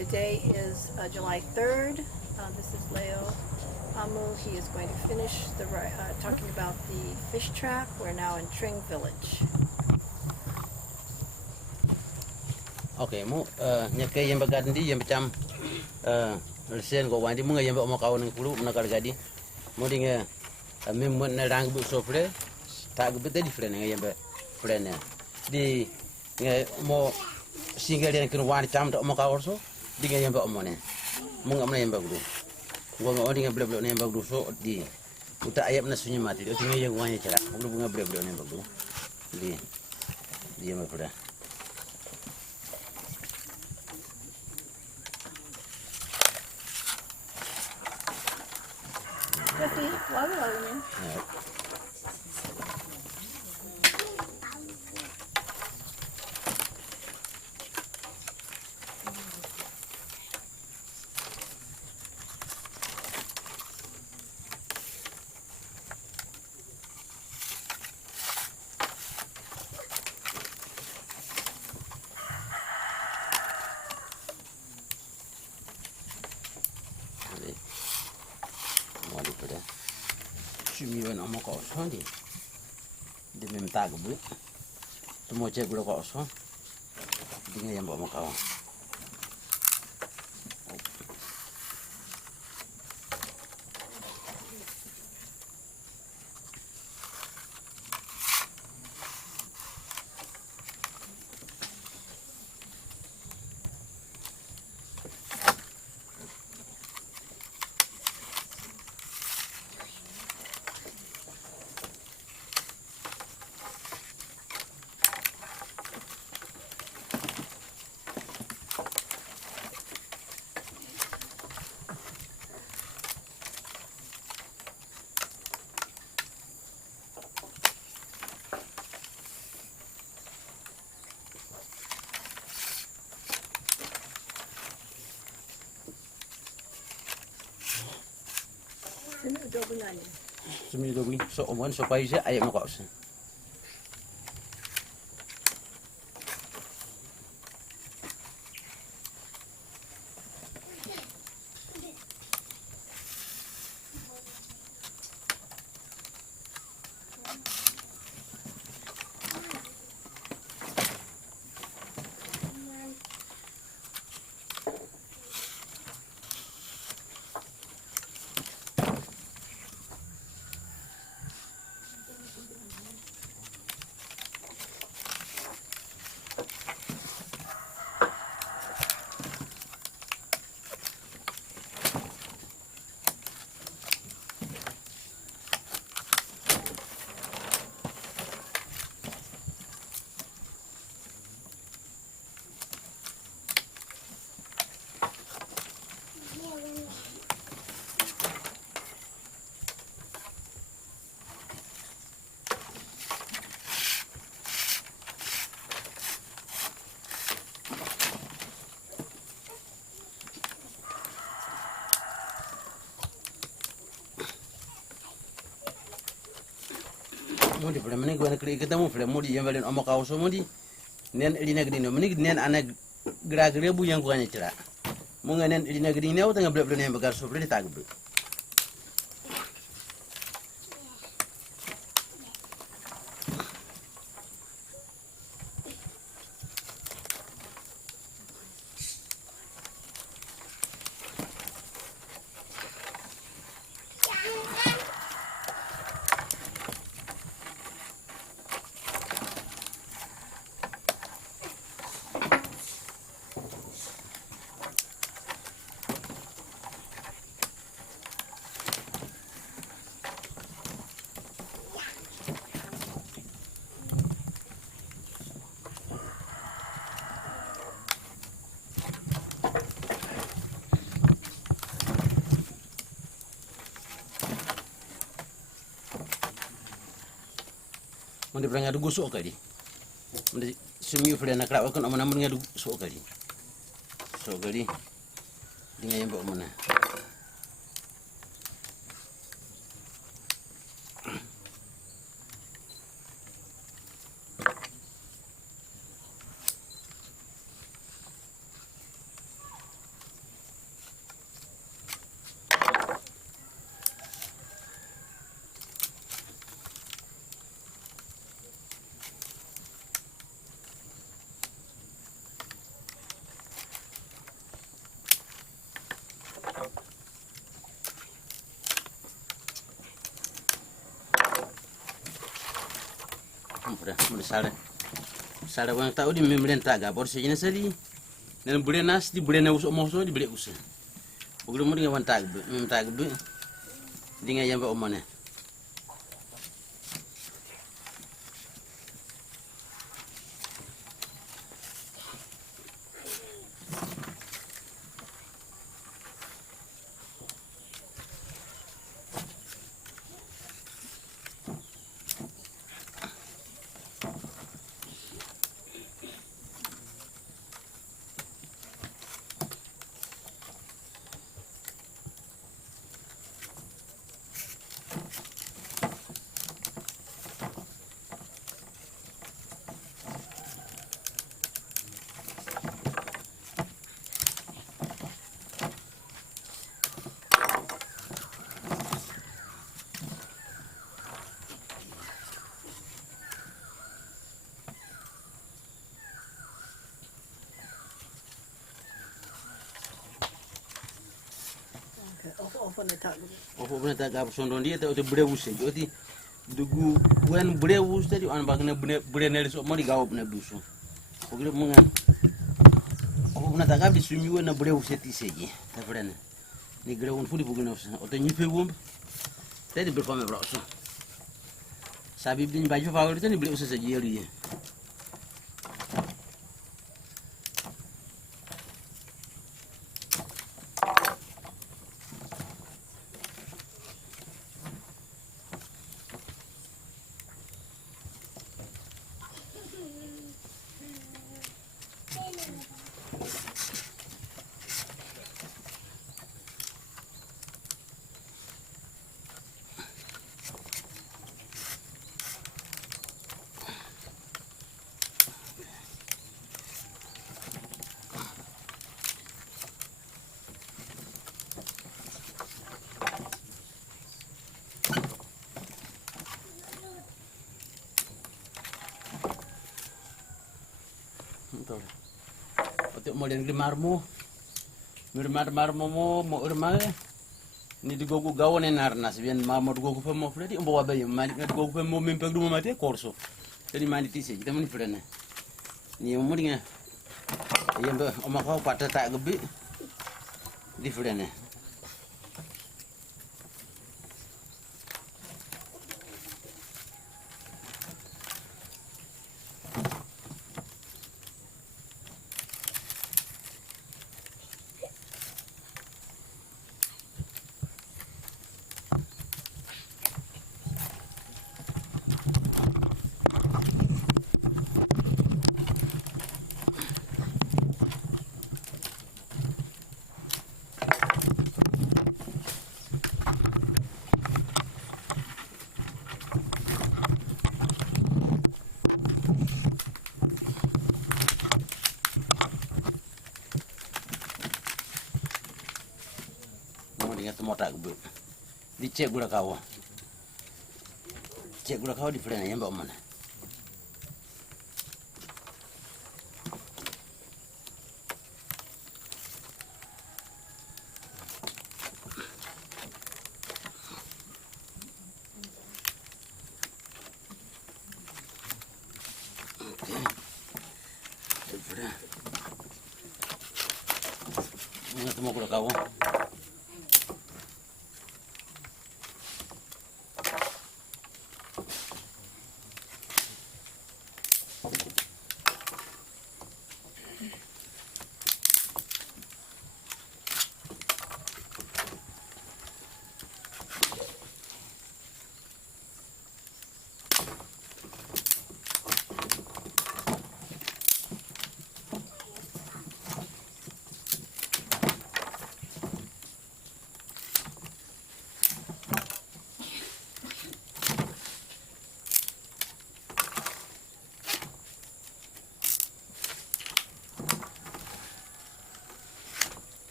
Today is July 3rd. This is Leo Amu. He is going to finish talking about the fish trap. We're now in Tring Village. Okay, mu nyake yang bagandi yang macam lesen ko wandi mu yang mo kawan kulu menakar gadi. Mu dinga mem na rang bu sofre tag bu de different yang be friend di mo single yang kun wandi tam to mo kawor so dinga yang be mo ne. Mu ngamna yang bagdu. Gua nggak dinga ble yang bagdu so di uta ayam na sunyi mati. Dinga yang wanya cara. Mu bunga ble yang bagdu. Di dia me pura. Jeffy, lalu ni. Sumiwan ama kosong di minta gue semua cek gue kosong dengan yang bawa kawan Sumi dobi so oman so paisa ayam mo kosong. Mudi pula meni gua nak kita mu pula mudi yang balen omak kau so mudi nen elina gdino meni nen anak gerak rebu yang gua nyecera mu nen elina gdino tengah bela yang bagar so pula ditag bu Mandi pula ngadu gusuk kali. Mandi sumi pula nak rak kan aman ngadu gusuk kali. So kali dengan yang bawa mana. pura mun sare sare wan tahu di memlen taga bor se jina sari nen bure nas di bure na uso moso di bure usa bugul mun wan tag mem tag bu di nga yamba omane Off on the top. opo bena taga sondo ndi ta to bure usa joti dugu wen bure usa di an bagna bure ne so mari gawo bena duso bugul mun opo bena taga bi sumi wona bure usa ti seji ta frene ni gre un fudi bugul no o to nyipe wumba tedi bir fami bro so sabi bin baju fawri ni bure usa seji yeri Ote mo den marmo marmo mo urma ni di gogu gawone narnas bien mamod gogu fa mo fredi mbo wabe mani ngad gogu fa mo mem pegdu mo mate korso tedi mani tise kita mani frene ni mo dinga yembe o ma ko pata ta gebi di frene motak bu di cek gula kawo di frena yamba omana Mga temo gula kawo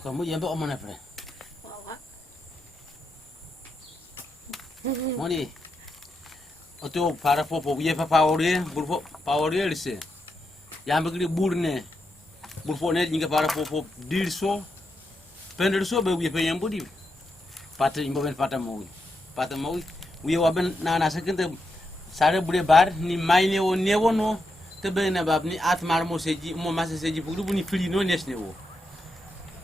Okay, mu yembe omona pre. Wawa. Moni. Oto para popo ye pa paore, burfo paore lise. Yambe gri burne. Burfo ne jinga para popo dirso. Penderso be ye pe yembudi. Pata imbo ben pata mo. Pata mo. Wi waben na sekente sare bure bar ni maine o newo no te be na bab ni atmar mo seji mo masa seji pugdu buni fili no nesne wo.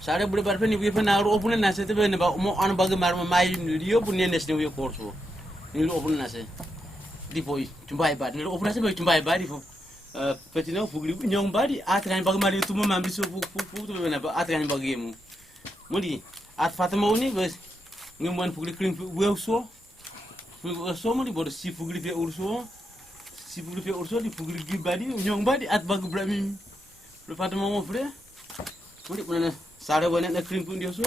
Sare bure bar pe ni wi pe na ro opune na se te be na ba mo an bag mar ma mai ni rio buni nesne wi korso. Ni ro opune na se. Di poi tumbai bar ni ro opune se be tumbai bar di fo. Petino pugdu nyong bari atran bag mar tu mo mamri so fu to be na ba atran bag yemu. Mudi at fatama oni bes ngimwan pugdu krim wi so. So mo di bodo si pugri pe urso di pugri gibadi nyong badi at bag brami le fata mo fre mo di puna sare wona na krim pun so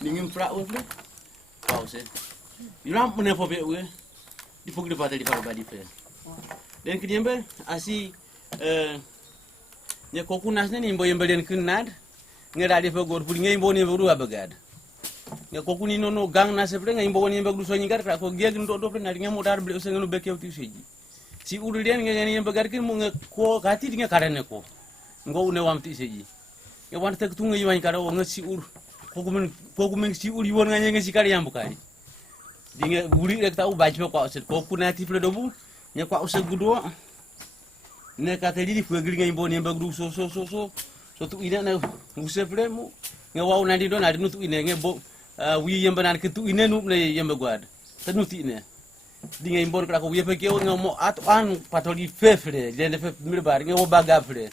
ni ngim fra o fre pause iram mo ne fo be we di pugri fata di fata badi fe den kidembe asi nya koku nasne ni mboyembe den kunad ngera di fe gor puli ngey mboni be ru abagad nga koku ni nono gang na sepre nga imbo woni mbagdu so nyingar kra ko geg ndo do pre na nga modar ble so ngano bekew ti seji si uru den nga ngani mbagar kin mo nga ko kati nga karane ko ngo une wam ti seji nga wan tek tunga yiwan kara o nga si ur koku men si ur yiwon nga nga si kar yam bukari di nga guri rek ta u bajme ko set koku na ti ple do bu nya ko usa gudo ne ka te di fu gri nga imbo ni mbagdu so tu ina na usepre mo nga waw na di do na di nutu ine nga bo wi yemba nan ketu ine nup ne yemba guad tenuti ine di ngay mbor kra ko yepe ke nga mo at an patoli fefre le ne fe mir bar nga wo baga fre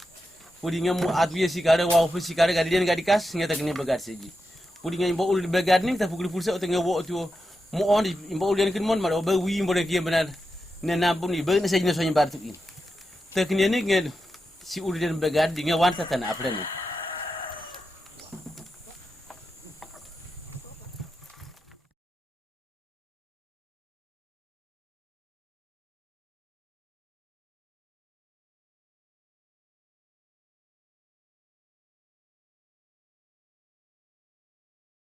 pudi nga mo at wi sikare waw fu sikare ga di ga di kas nga tak ne bagar seji pudi nga mbo ul bagar ni ta fugli pulse o te nga wo to mo on di mbo ul ken mon maro ba wi mbo ne yemba nan ne na bu ni ba ne seji ne so nyi bar tu in tek ne ni nga si ul den bagar di nga wan ta tan apre ne